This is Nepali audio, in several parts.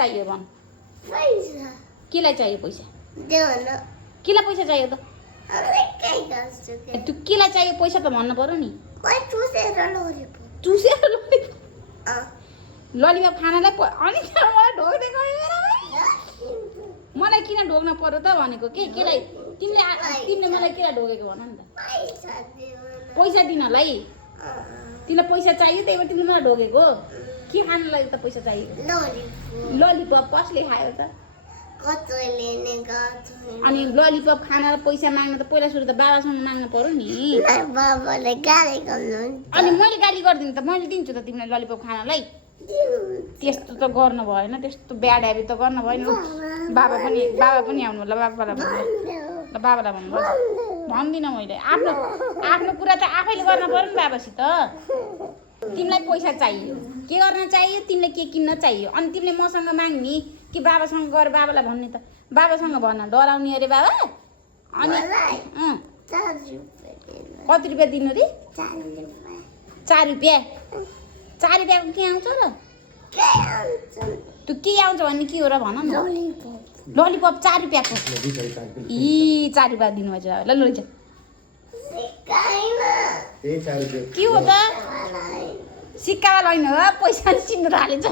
चाहियो भन पैसा केलाई चाहियो पैसा देऊ न केलाई पैसा चाहियो त कहीं गर्छु के त्यो केलाई चाहियो पैसा त भन्नु पर्यो नि मैं चुसेर लरी चुसेर ललिपप खानालाई अनि मलाई ढोक्दिएको मलाई किन ढोक्न पर्यो त भनेको के केलाई तिमीले मलाई केलाई ढोकेको भन नि त पैसा दिनलाई तिमीलाई पैसा चाहियो त्यही भएर तिमीले मलाई ढोकेको के खानु लागि त पैसा चाहियो ललिपप कसले खायो त अनि ललिपप खाना र पैसा माग्न त पहिला सुरु त बाबासँग माग्नु पर्यो नि बाबाले गाली गर्नुहुन्छ अनि मैले गाली गरिदिनु त मैले दिन्छु त तिमीलाई ललिपप खानालाई त्यस्तो त गर्नु भएन त्यस्तो ब्याड ह्याबिट त गर्नु भएन बाबा पनि आउनु ल बाबालाई भन्नु ल बाबालाई भन्नु भन्दिनँ मैले आफ्नो कुरा त आफैले गर्न पर्यो नि बाबासित तिमीलाई पैसा चाहियो के गर्न चाहियो तिमीले के किन्न चाहियो अनि तिमीले मसँग माग्ने कि बाबासँग गएर बाबालाई भन्ने त बाबासँग भन्न डराउने अरे बाबा अनि कति रुपियाँ दिनु रे 4 रुपियाँ 4 रुपियाँको के आउँछ र त्यो के आउँछ भन्ने के हो र भन न ललिपप 4 रुपियाँको 4 रुपियाँ दिनुभएछ ल लैजा के हो त सिक्कामा लैन हो पैसा चिन्नु थालेछ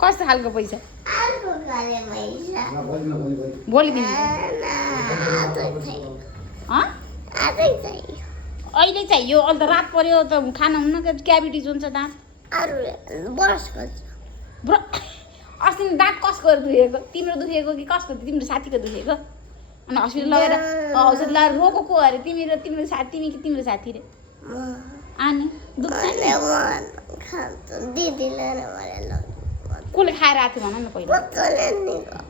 कस्तो खालको पैसा भोलि दिनु अहिले चाहियो अहिले त रात पर्यो त खाना हुन्न क्याभिटिज हुन्छ दाँत अस्ति दाँत कसको दुखेको तिम्रो दुखेको कि कसको तिम्रो साथीको दुखेको अनि हस्पिटल लगेर औषध लगाएर रोको को अरे तिमी र तिम्रो साथी तिमी कि तिम्रो साथी रे अनि कसले खाएर आएको थियो भन न पहिला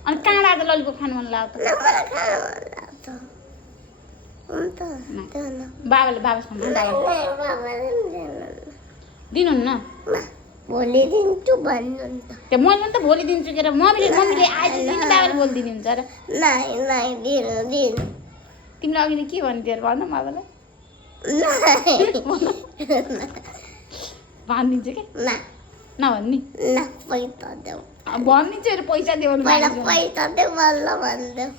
अनि कहाँ आएको ललिपप खानु मन लाग्यो त बाबासँग दिनुहुन्न भोलि दिन्छु भन्नु त्यो मैले पनि त भोलि दिन्छु के र मम्मीले आज बाबाले बोलिदिनु हुन्छ र तिमीले अघि के भन्थ्यो अरे भन बाबालाई भनिदिन्छु कि नभन्ने भनिदिन्छु अरे पैसा देऊ पैसा देऊ बल्ल भनिदेऊ